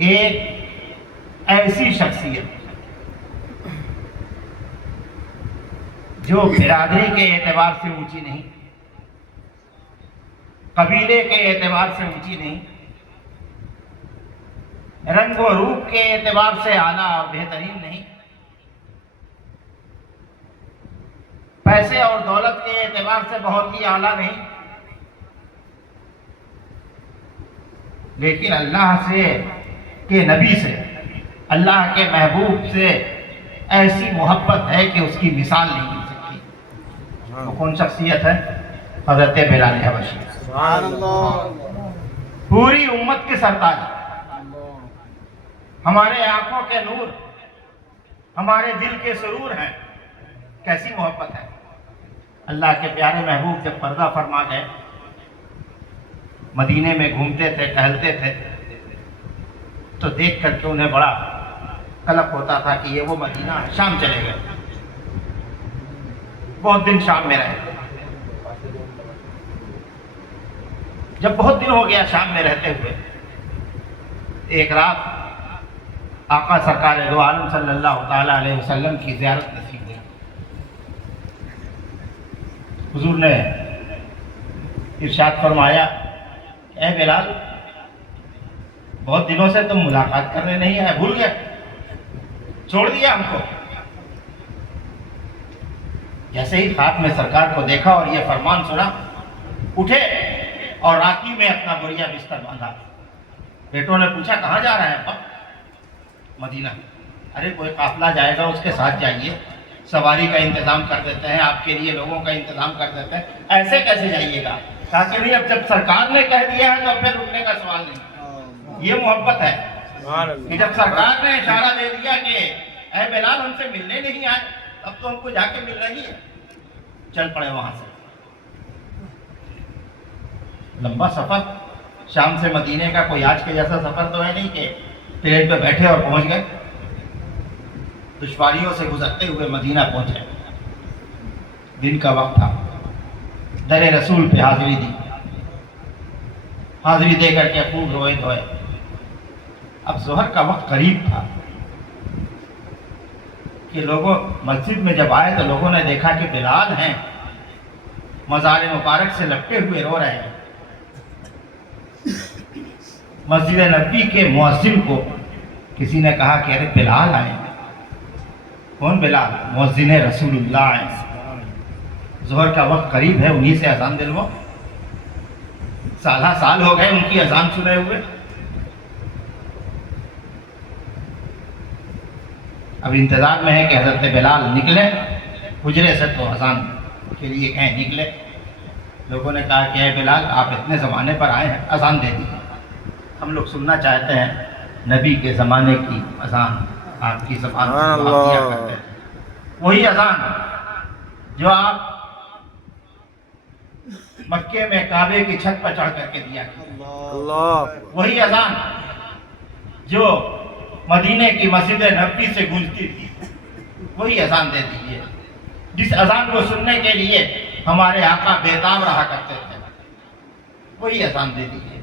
ایک ایسی شخصیت جو برادری کے اعتبار سے اونچی نہیں، قبیلے کے اعتبار سے اونچی نہیں، رنگ و روپ کے اعتبار سے اعلیٰ اور بہترین نہیں، پیسے اور دولت کے اعتبار سے بہت ہی اعلیٰ نہیں، لیکن اللہ سے کے نبی سے، اللہ کے محبوب سے ایسی محبت ہے کہ اس کی مثال نہیں مل سکتی۔ وہ کون شخصیت ہے؟ حضرت بلال حبشی، سبحان اللہ، پوری امت کے سرتاج، ہمارے آنکھوں کے نور، ہمارے دل کے سرور ہیں۔ کیسی محبت ہے! اللہ کے پیارے محبوب جب پردہ فرما گئے، مدینے میں گھومتے تھے، ٹہلتے تھے، تو دیکھ کر کے انہیں بڑا قلق ہوتا تھا کہ یہ وہ مدینہ ہے۔ شام چلے گئے، بہت دن شام میں رہے۔ جب بہت دن ہو گیا شام میں رہتے ہوئے، ایک رات آقا سرکار دو عالم صلی اللہ تعالی علیہ وسلم کی زیارت نصیب ہوئی۔ حضور نے ارشاد فرمایا، اے بلال، بہت دنوں سے تم ملاقات کرنے نہیں آئے، بھول گئے، چھوڑ دیا ہم کو؟ جیسے ہی خواب میں سرکار کو دیکھا اور یہ فرمان سنا، اٹھے اور راکی میں اپنا بوریا بستر باندھا۔ بیٹوں نے پوچھا کہاں جا رہا ہے ابا؟ مدینہ۔ ارے کوئی قافلہ جائے گا، اس کے ساتھ جائیے، سواری کا انتظام کر دیتے ہیں، آپ کے لیے لوگوں کا انتظام کر دیتے ہیں، ایسے کیسے جائیے گا؟ کہا کہ نہیں، اب جب سرکار نے کہہ دیا ہے تو پھر رکنے کا سوال نہیں۔ یہ محبت ہے کہ جب سرکار نے اشارہ دے دیا کہ اے بلال ہم سے ملنے نہیں آئے، اب تو ہم کو جا کے ملنا ہی ہے، چل پڑے وہاں سے۔ لمبا سفر، شام سے مدینے کا کوئی آج کے جیسا سفر تو ہے نہیں کہ ٹرین پہ بیٹھے اور پہنچ گئے۔ دشواریوں سے گزرتے ہوئے مدینہ پہنچے۔ دن کا وقت تھا، در رسول پہ حاضری دی، حاضری دے کر کے خوب روئے دھوئے۔ اب ظہر کا وقت قریب تھا کہ لوگوں مسجد میں جب آئے تو لوگوں نے دیکھا کہ بلال ہیں، مزار مبارک سے لپٹے ہوئے رو رہے ہیں۔ مسجد نبی کے مؤذن کو کسی نے کہا کہ ارے بلال آئے۔ کون بلال؟ مؤذن رسول اللہ آئے۔ ظہر کا وقت قریب ہے، انہی سے اذان دلواؤ۔ سالہ سال ہو گئے ان کی اذان سنے ہوئے۔ اب انتظار میں ہے کہ حضرت بلال نکلے حجرے سے تو اذان کے لیے کہیں نکلے۔ لوگوں نے کہا کہ اے بلال، آپ اتنے زمانے پر آئے ہیں، اذان دے دیجیے، ہم لوگ سننا چاہتے ہیں نبی کے زمانے کی اذان، آپ کی زبان سے جو آپ دیا کرتے ہیں، وہی اذان جو آپ مکے میں کعبے کی چھت پر چڑھ کر کے دیا کرتے ہیں، وہی اذان جو مدینے کی مسجد نبوی سے گونجتی تھی، وہی اذان دے دیجیے، جس اذان کو سننے کے لیے ہمارے آقا بیتاب رہا کرتے تھے، وہی اذان دے دیجیے۔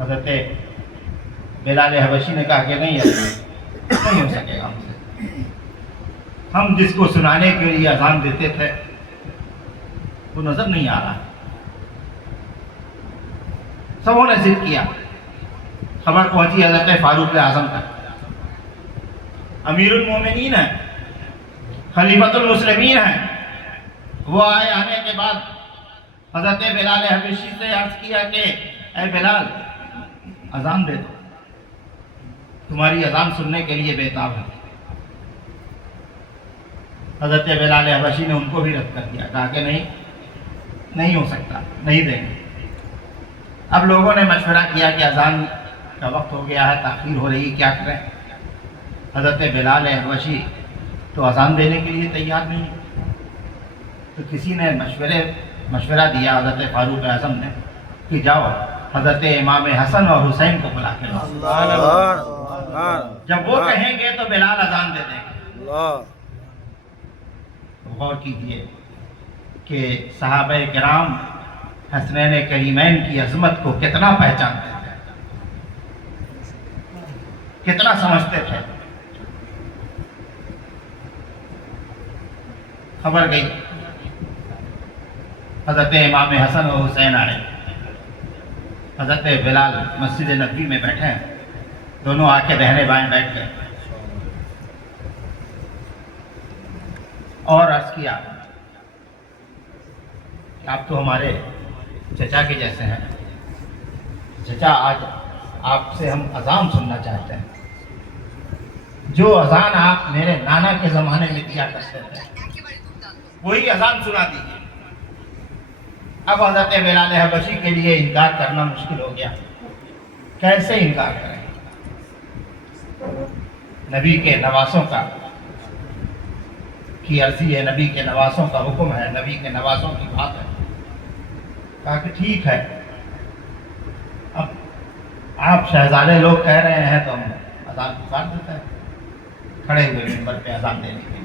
حضرت بلال حبشی نے کہا کہ نہیں ہو سکے گا ہم سے، ہم جس کو سنانے کے لیے اذان دیتے تھے وہ نظر نہیں آ رہا۔ سبوں نے ضد کیا، خبر پہنچی حضرت فاروق اعظم تک، امیر المومنین ہیں، خلیفۃ المسلمین ہیں۔ وہ آئے، آنے کے بعد حضرت بلال حبشی سے عرض کیا کہ اے بلال، اذان دے دو، تمہاری اذان سننے کے لیے بیتاب ہے۔ حضرت بلال حبشی نے ان کو بھی رد کر دیا، کہا کہ نہیں ہو سکتا، نہیں دیں گے۔ اب لوگوں نے مشورہ کیا کہ اذان کا وقت ہو گیا ہے، تاخیر ہو رہی ہے، کیا کریں؟ حضرت بلال حبشی تو اذان دینے کے لیے تیار نہیں، تو کسی نے مشورہ دیا حضرت فاروق اعظم نے کہ جاؤ حضرت امام حسن اور حسین کو بلا کے لاؤ، جب وہ کہیں گے تو بلال اذان دے دیں گے۔ غور کیجیے کہ صحابہ کرام حسنین کریمین کی عظمت کو کتنا پہچانتے تھے۔ कितना समझते थे। खबर गई, हजरत इमाम हसन और हुसैन आए, हजरत बिलाल मस्जिद नबी में बैठे हैं, दोनों आके दाहिने बाएं बैठ गए और अर्ज किया, आप तो हमारे चचा के जैसे हैं, चचा आज आपसे हम अजान सुनना चाहते हैं, जो अजान आप मेरे नाना के ज़माने में दिया करते थे वही अजान सुना दीजिए। अब हज़रत बिलाल हबशी के लिए इनकार करना मुश्किल हो गया, कैसे इनकार करें, नबी के नवासों का की अर्जी है, नबी के नवासों का हुक्म है, नबी के नवासों की बात है। कहा कि ठीक है, अब आप शहजादे लोग कह रहे हैं तो हम अजान पुकार देते हैं। खड़े हुए मिंबर पे अजान देने के लिए।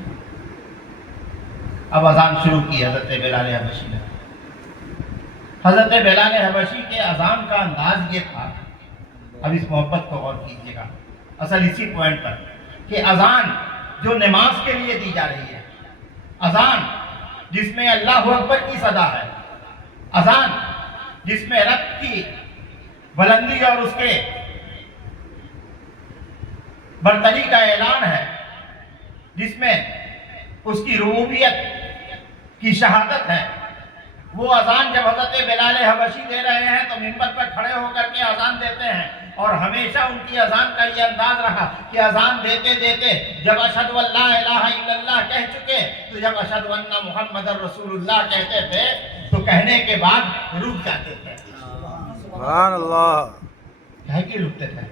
अब अजान शुरू की हजरत बिलाल हबशी ने। हजरत बिलाल हबशी के अजान का अंदाज ये था, अब इस मोहब्बत को गौर कीजिएगा, असल इसी पॉइंट पर कि अजान जो नमाज के लिए दी जा रही है, अजान जिसमें अल्लाह अकबर की सदा है, अजान जिसमें रब की बुलंदी और उसके बरतरी का ऐलान है, जिसमें उसकी रुबूबियत की शहादत है, वो अजान जब हजरत बिलाल हबशी दे रहे हैं तो मिंबर पर खड़े होकर के अजान देते हैं। और हमेशा उनकी अजान का ये अंदाज रहा कि अजान देते देते जब अशहदु अल्ला इलाहा इल्लल्लाह कह चुके तो जब अशहदु अन्ना मुहम्मदर रसूलुल्लाह कहते थे तो कहने के बाद रुक जाते थे। सुभान अल्लाह, कहे कि रुकते थे।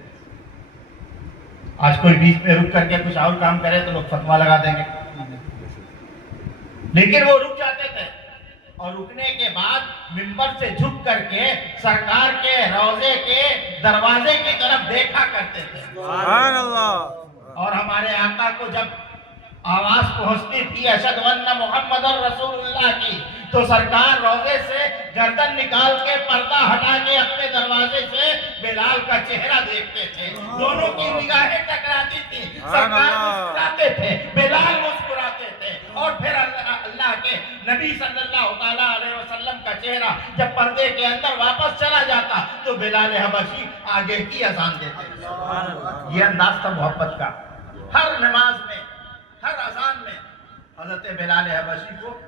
आज कोई बीच में रुक करके कुछ और काम करे तो लोग फतवा लगा देंगे, लेकिन वो रुक जाते थे और रुकने के बाद मिंबर से झुक करके सरकार के रोजे के दरवाजे की तरफ देखा करते थे। सुभान अल्लाह। और हमारे आका को जब आवाज पहुंचती थी अशहदु अन्ना मुहम्मदर रसूलुल्लाह की, तो सरकार रोजे से गर्दन निकाल के पर्दा हटा के अपने दरवाजे से बिलाल का चेहरा देखते थे। दोनों की निगाहें टकराती थी, सरकार मुस्कुराते थे, बिलाल मुस्कुराते थे। और फिर अल्लाह के नबी सल्लल्लाहु अलैहि वसल्लम का चेहरा जब पर्दे के अंदर वापस चला जाता तो बिलाल हबशी आगे की अजान देते। ये अंदाज था मोहब्बत का। हर नमाज में, हर अजान में हजरत बिलाल हबशी को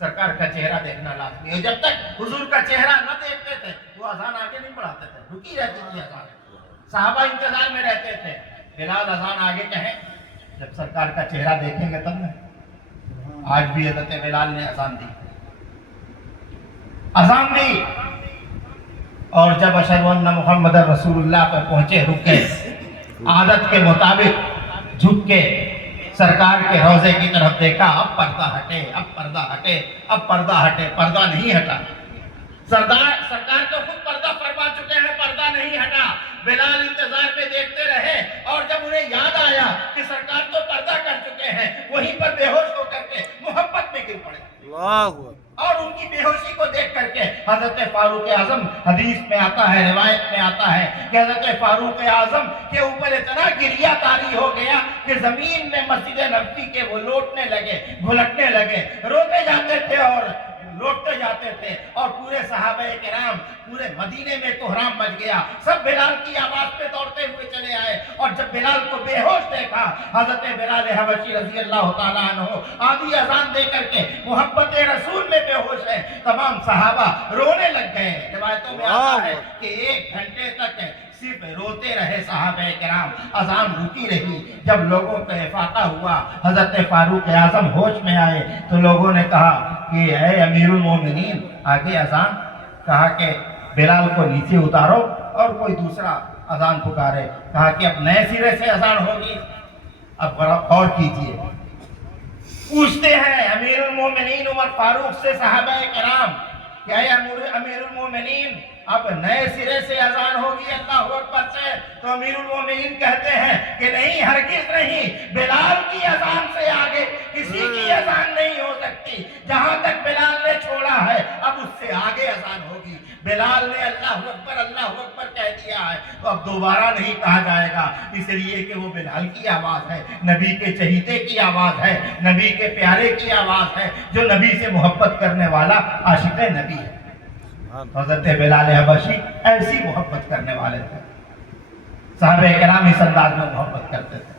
सरकार का चेहरा देखना लाजमी है। जब तक हुजूर का चेहरा न देखते थे वो अजान आगे नहीं बढ़ाते थे, रुकी रहती थी अजान। साहबा इंतजार में रहते थे, बिलाल अजान आगे कहें, जब सरकार का चेहरा देखेंगे तब ना। आज भी हजरत बिलाल ने अजान दी, अजान दी, और जब अशहदु अन्ना मुहम्मदर रसूलुल्लाह पर पहुंचे, रुके, आदत के मुताबिक झुक के सरकार के रोजे की तरफ देखा। अब पर्दा हटे, अब पर्दा हटे, अब पर्दा हटे, पर्दा नहीं हटा। सरकार तो खुद पर्दा फरमा चुके हैं, पर्दा नहीं हटा। बिलाल इंतजार में देखते रहे और जब उन्हें याद आया कि सरकार तो पर्दा कर चुके हैं, वहीं पर बेहोश होकर के मोहब्बत में गिर पड़े। और उनकी बेहोशी को देख करके हजरत फारूक आजम, हदीस में आता है, रिवायत में आता है कि हजरत फारूक आजम के ऊपर इतना गिरिया तारी हो गया कि जमीन में मस्जिद नबवी के वो लौटने लगे, घुलटने लगे, रोते जाते थे और लौटते जाते थे। और पूरे सहाबे किराम, पूरे मदीने में कोहराम मच गया। सब बिलाल की आवाज पे दौड़ते हुए चले आए और जब बिलाल को बेहोश देखा, हजरत बिलाल हबशी रजी अल्लाह ताला अन्हु आधी अजान दे करके मोहब्बत रसूल में बेहोश है। तमाम सहाबा रोने लग गए। रिवायतों में आता है कि 1 घंटे तक सिर्फ रोते रहे सहाबे किराम, अजान रुकी रही। जब लोगों का इफाका हुआ, हजरत फारूक आजम होश में आए तो लोगों ने कहा कि ऐ अमीरुल मोमिनीन, आगे अजान। कहा कि बिलाल को नीचे उतारो और कोई दूसरा अजान पुकारे। कहा कि अब नए सिरे से अजान होगी। अब गौर कीजिए, पूछते हैं अमीरुल मोमिनीन उमर फारूक से सहाबा किराम, क्या अमीरुल मोमिनीन अब नए सिरे से अजान होगी अल्लाह अकबर से? तो अमीरुल मोमिनीन कहते हैं कि नहीं, हरगिज नहीं, बिलाल की अजान से आगे किसी की अजान नहीं हो सकती। जहां तक बिलाल ने छोड़ा है अब उससे आगे अजान होगी। بلال نے اللہ اکبر کہہ دیا ہے تو اب دوبارہ نہیں کہا جائے گا، اس لیے کہ وہ بلال کی آواز ہے، نبی کے چہیتے کی آواز ہے، نبی کے پیارے کی آواز ہے، جو نبی سے محبت کرنے والا عاشق نبی ہے۔ حضرت بلال حبشی ایسی محبت کرنے والے تھے، صحابہ کرام اس انداز میں محبت کرتے تھے۔